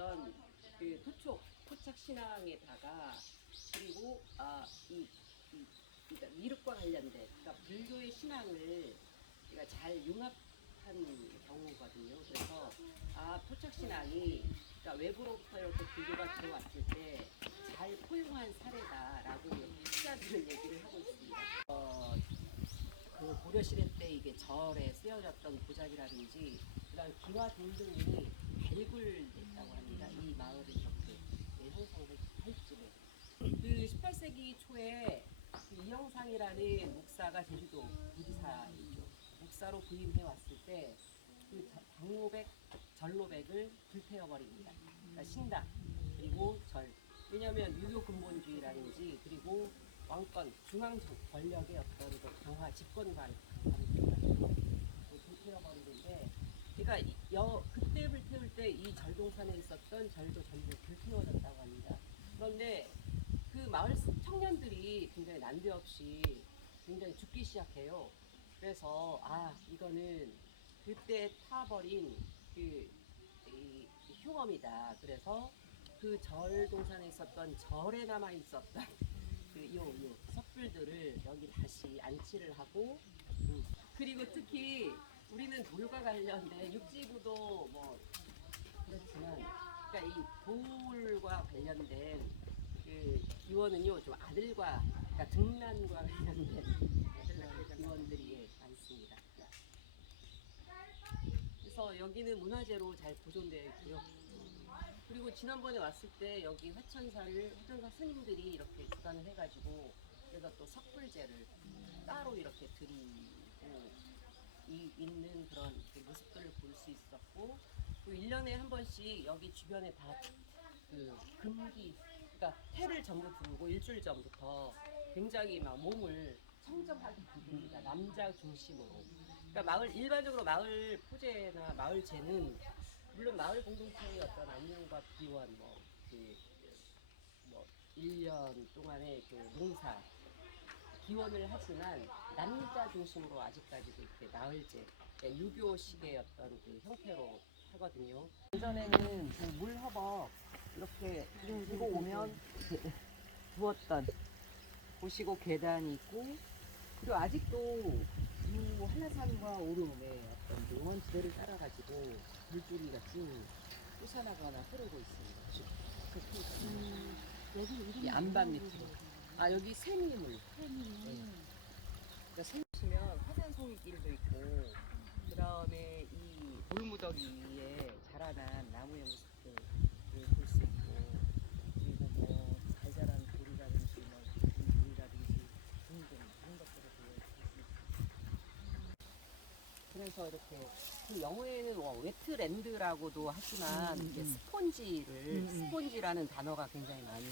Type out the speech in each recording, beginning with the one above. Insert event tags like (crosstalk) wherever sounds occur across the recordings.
어떤 그 토촉 토착 신앙에다가 그리고 아 이 이, 그러니까 미륵과 관련된 그러니까 불교의 신앙을 우리가 잘 융합한 경우거든요. 그래서 아 토착 신앙이 그러니까 외부로부터 이렇게 불교가 들어왔을 때 잘 포용한 사례다라고 학자들은 얘기를 하고 있습니다. 어, 그 고려 시대 때 이게 절에 쓰여졌던 고작이라든지 그다음 기와 등등이 발굴됐다고 합니다. 이 이렇게 예, 형성할 쯤에 그 18세기 초에 그 이영상이라는 목사가 제주도 부지사이죠. 목사로 부임해 왔을 때그 당로백, 전로백을 불태워 버립니다. 그러니까 신당 그리고 절. 왜냐하면 유교 근본주의라든지 그리고 왕권 중앙 권력의 어떤 그 강화 집권 관 불태워 버리는데 그러니까 이- 여 절동산에 있었던 절도 전부 불태워졌다고 합니다. 그런데 그 마을 청년들이 굉장히 난데없이 굉장히 죽기 시작해요. 그래서 아 이거는 그때 타버린 그 이, 흉엄이다. 그래서 그 절 동산에 있었던 절에 남아 있었던 (laughs) 그요 요 석불들을 여기 다시 안치를 하고 음. 그리고 특히 우리는 돌과 관련된 육지구도 뭐 그렇지만 그러니까 이 돌과 관련된 그 기원은요 좀 아들과 그러니까 등란과 관련된 기원들이 많습니다. 그래서 여기는 문화재로 잘 보존되어 있고요. 그리고 지난번에 왔을 때 여기 화천사를 화천사 스님들이 이렇게 주관을 해가지고 그래서 또 석불제를 따로 이렇게 드리고 이, 있는 그런 그 모습들을 볼 수 있었고 또 1년에 한 번씩 여기 주변에 다 그 금기 그러니까 해를 전부 두르고 일주일 전부터 굉장히 막 몸을 청정하게 부릅니다. 남자 중심으로. 그러니까 마을 일반적으로 마을 포제나 마을제는 물론 마을 공동체의 어떤 안녕과 비원 뭐 그 뭐 1년 동안의 그 농사 기원을 하지만 남자 중심으로 아직까지도 이렇게 마을제 그러니까 유교식의 어떤 그 형태로 하거든요. 예전에는 그 물 허벅 이렇게 들고 오면 부었던 보시고 계단이 있고 그리고 아직도 이 한라산과 오름에 어떤 그 원지대를 따라가지고 물줄기가 쭉 솟아나거나 흐르고 있습니다. 음, 여기 이름이 이 안반 밑으로. 아 여기 샘이물. 샘이. 그러니까 샘이면 화산송이길도 있고 그 다음에 이 돌무더기 위에 자라난 나무의 모습들을 볼수 있고 그리고 뭐 달달한 돌이라든지 뭐 깊은 돌이라든지 등등 그런 것들을 볼수 있습니다. 그래서 이렇게 그 영어에는 뭐 웨트랜드라고도 하지만 음, 음, 이게 음. 스폰지를 음, 음. 스폰지라는 단어가 굉장히 많이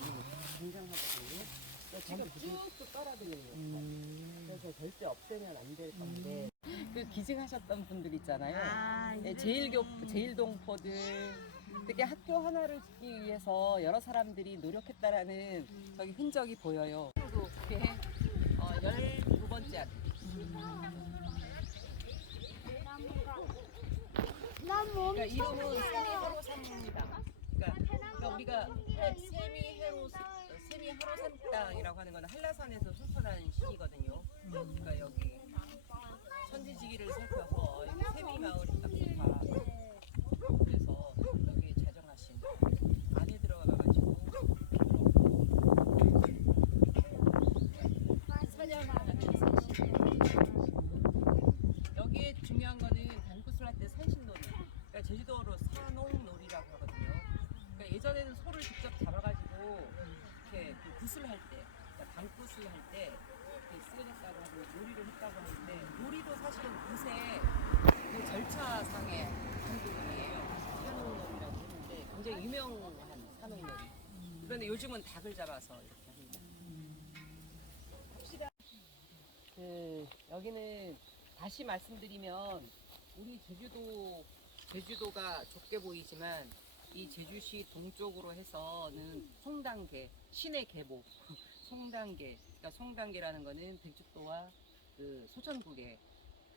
등장하거든요. 그러니까 지금 쭉쭉 떨어지는 음. 그래서 절대 없애면 안 될 건데 그 기증하셨던 분들 있잖아요. 아, 네. 제일교 제일동포들 특히 학교 하나를 짓기 위해서 여러 사람들이 노력했다라는 저기 흔적이 보여요. 도 그게 어, 12번째 아들. 그러니까 이름은 세미하로산입니다. 그러니까, 그러니까 우리가 세미해로 세미하로산 땅이라고 하는 건 한라산에서 솟아난 시기거든요. 그러니까 여기 천지지기를 살펴서 세미 마을이 딱 좋다. 그래서 여기 자정하신 안에 들어가가지고 여기에 중요한 거는 단구슬 할때 산신놀이. 그러니까 제주도로 산옥놀이라고 하거든요. 그러니까 예전에는 소를 직접 잡아가지고 이렇게 그 구슬할 때, 그러니까 단구슬 할때 쓰여졌다고 하고 놀이를 했다고 하는데 놀이도 사실은 요새 그 절차상의 행동이에요. 산옥놀이라고 했는데 굉장히 유명한 산옥놀이. 그런데 요즘은 닭을 잡아서 이렇게 합니다. 확실한 그 여기는 다시 말씀드리면 우리 제주도 제주도가 좁게 보이지만 이 제주시 동쪽으로 해서는 송단계 신의 계보 (laughs) 송단계 그러니까 송단계라는 거는 백주도와 그 소천국의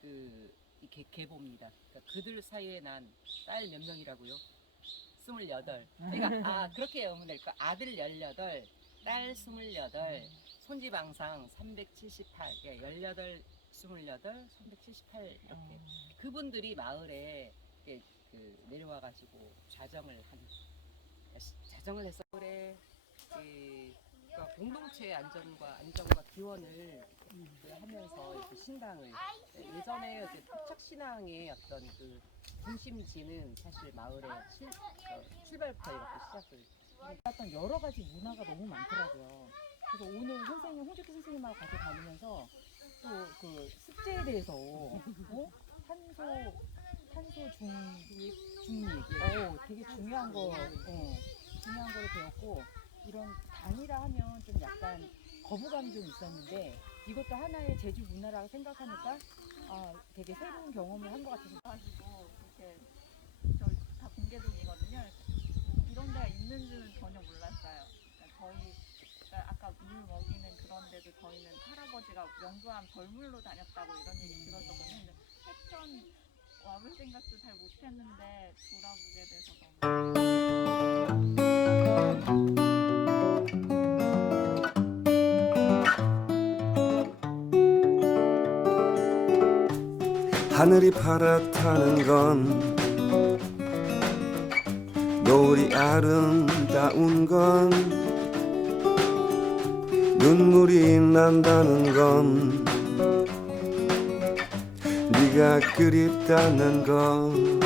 그 이렇게 계보입니다. 그러니까 그들 사이에 난 딸 몇 명이라고요? 스물여덟. 그러니까 아 그렇게 외우면 될 거. 아들 열여덟, 딸 스물여덟, 손지방상 378. 그러니까 열여덟, 스물여덟, 378 이렇게. 그분들이 마을에 이렇게 그 내려와가지고 자정을 한 자정을 해서 그래 그 그러니까 공동체 안전과 안정과 기원을 그 하면서 이렇게 신당을 예전에 이제 토착 신앙의 어떤 그 중심지는 사실 마을의 실, 어, 출발부터 이렇게 시작을 어떤 여러 가지 문화가 너무 많더라고요. 그래서 오늘 선생님 홍주기 선생님하고 같이 다니면서 또 그 숙제에 대해서 어? 탄소 탄소 중립 중립 어, 되게 중요한 거 어, 중요한 거를 배웠고 이런 단일화 하면 좀 약간 거부감이 좀 있었는데 이것도 하나의 제주 문화라고 생각하니까 아 되게 새로운 경험을 한 것 같아서 가지고 이렇게 저다 공개동이거든요. 이런 데가 있는 줄은 전혀 몰랐어요. 그러니까 저희 그러니까 아까 물 먹이는 그런 데도 저희는 할아버지가 영구한 벌물로 다녔다고 이런 얘기 들었었거든요. 근데 해천 와볼 생각도 잘 못했는데 돌아보게 돼서 너무 하늘이 파랗다는 건 노을이 아름다운 건 눈물이 난다는 건 네가 그립다는 건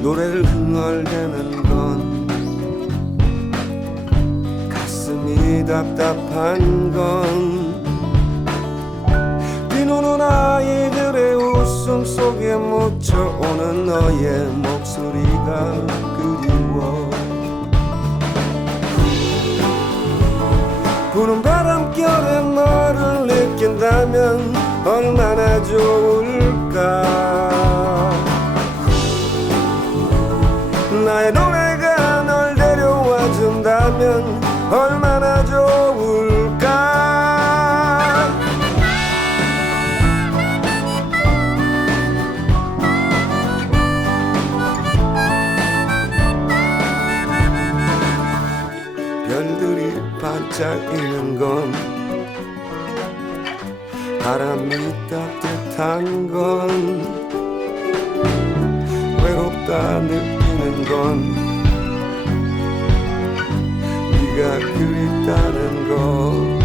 노래를 흥얼대는 건 가슴이 답답한 건 비노는 아이들의 웃음 속에 묻혀오는 너의 목소리가 그리워. 부는 바람결에 너를 느낀다면 얼마나 좋을까. 나의 노래가 널 데려와 준다면 얼마나 바람이 따뜻한 건 외롭다 느끼는 건 네가 그립다는 거